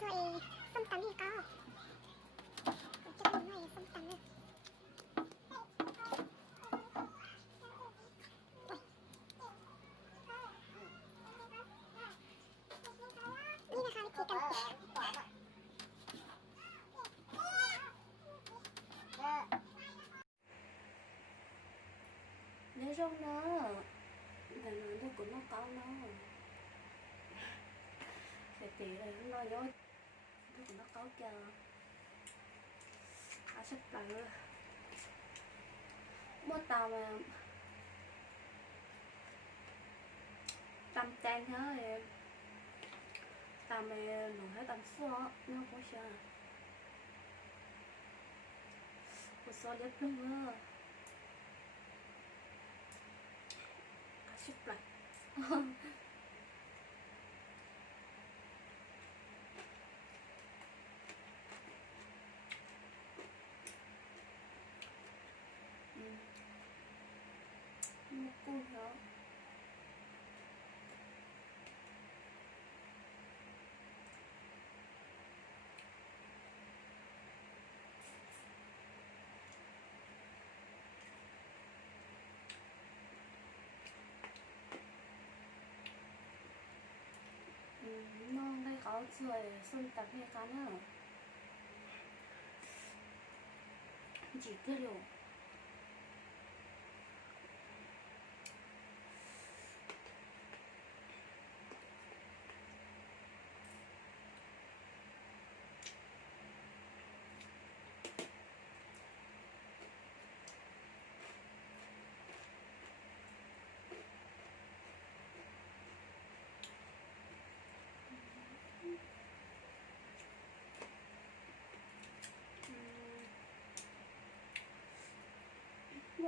choส้มตำให้ก็จะกินหน่อยส้มตำเนี่ยนี่นะคะวิธีการnhớ rau nó là nó cũng nó cao nó thì nó nhớ nó cũng nó cao chờ sắp lại mua tàu mà tầm tan hết tầm này nổi hết tầm xưa nó có sao một số đẹp luôn á sắp lại một cô nhỏ non đây có rồi xuân tập hay cá nữa chỉ cái đồ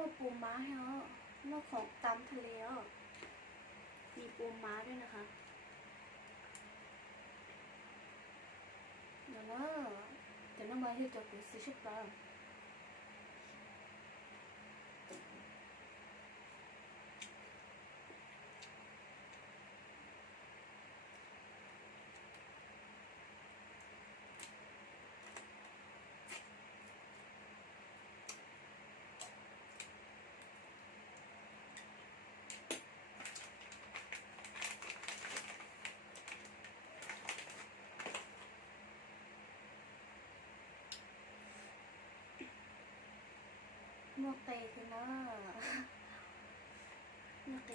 muaปูม้าให้เนาะของตามทะเลมีปูม้าด้วยนะคะเดี๋ยวน้องมาที่จะไปซื้อชุดปลาmua tê thì nó mua tê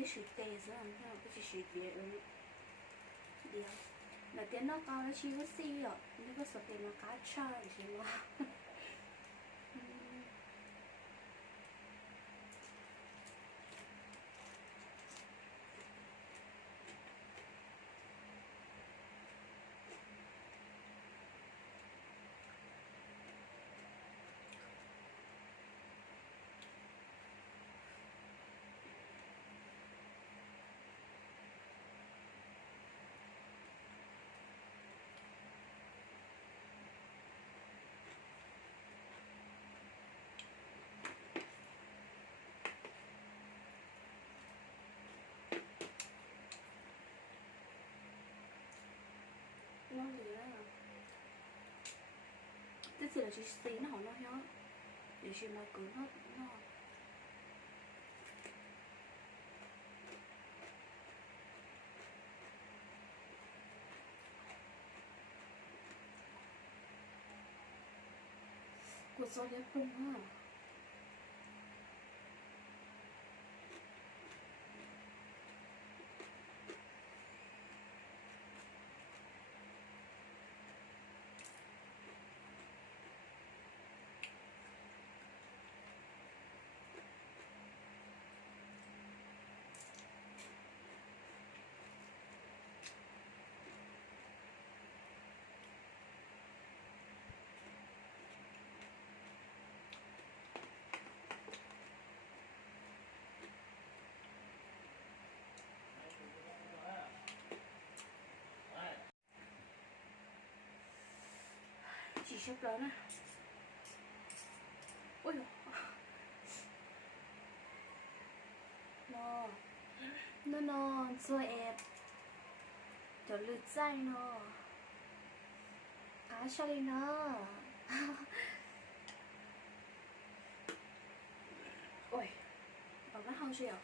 đây sủi tê rồi anh thấy cái chỉ sủi tê ở đi là tiếng nó cao nó chỉ có xì rồi nếu có sủi tê nó cá cha thì chứ mà nó gì đó tức là chỉ xí nó hỏi nó nhá để chỉ mà cứ nó cuộc sống đẹp hơn ha xếp lớn à. Ôi dồi. Nó rồi em 저 늦자이너 아샤리나 ôi vào mắt không chịu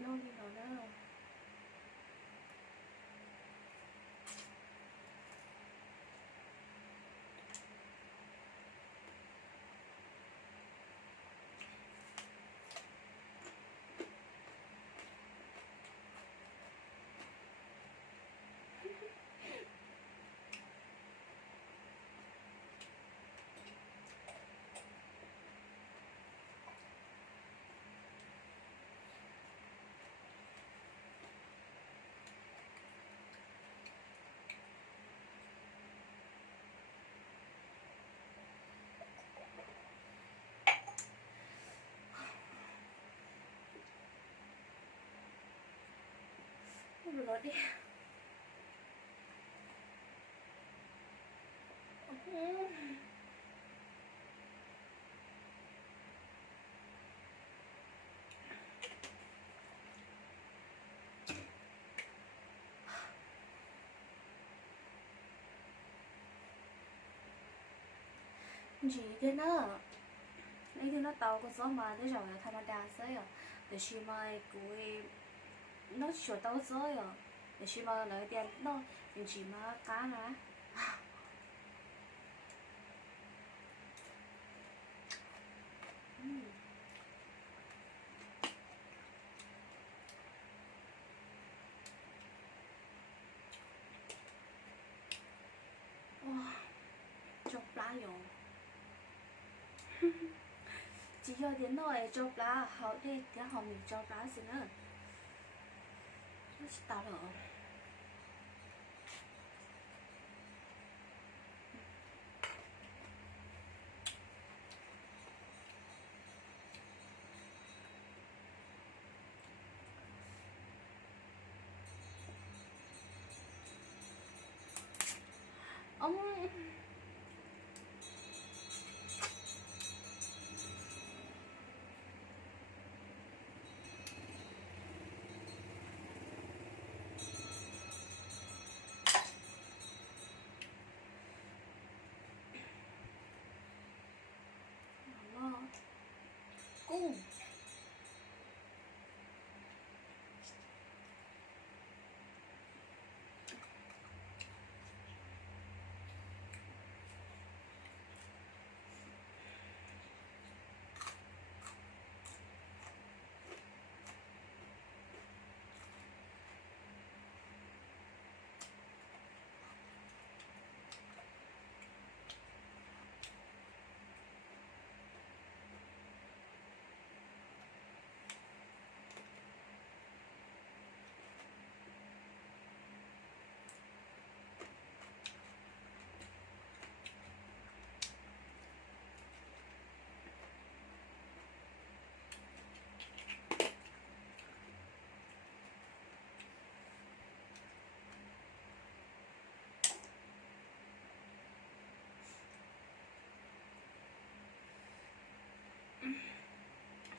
nó đi nó đó nó đi gì thế nó lấy cái nó tàu có gió mà tới rồi tham gia đấy à để xí mai cuối nó sửa tàu rồi à để xí mai nói tiền nó mình chỉ mà cá nè chọc lá rồi chỉ cho đến nỗi chọc lá họ đi cái họ mình chọc lá gì nữa nó chỉ tao rồi ông cung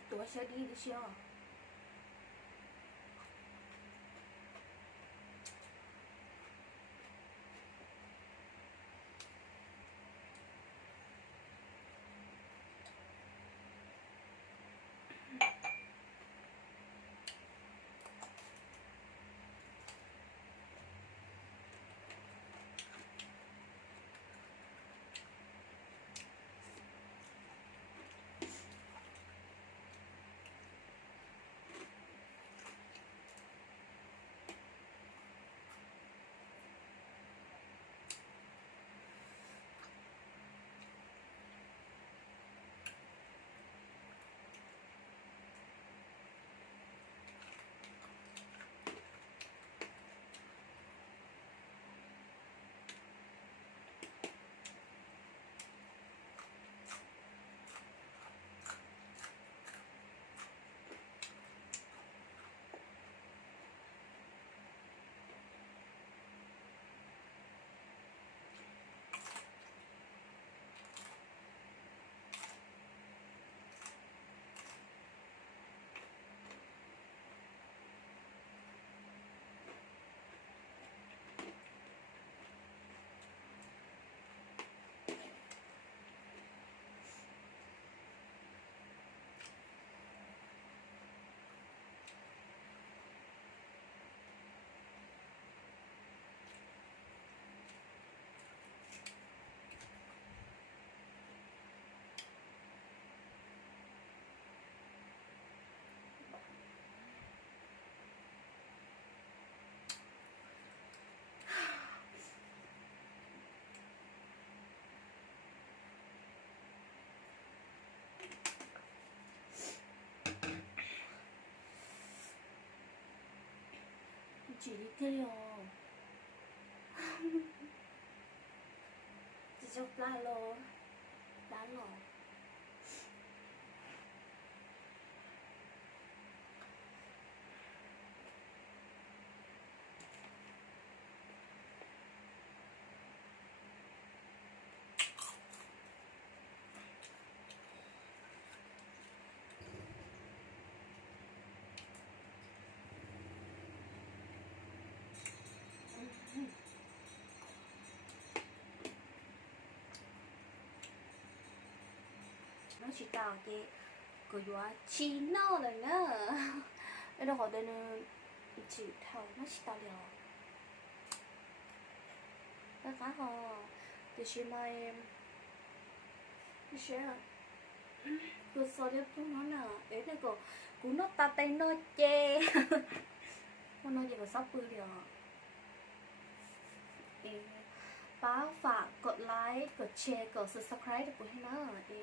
tôi sẽ đi chưa chỉ đi theo chỉ chụp lá lô lá lô nó chỉ tạo cái 요아 지나오는가 이런 거는 chỉ thầu nó chỉ tạo điều nó khá hò thì chỉ mai thì sẽ cứ sau đó cũng nó là ấy này cô cũng nó ta tay nó chê con nói gì mà sắp bự điều phá phạt gột like gột share gột subscribe của nó thì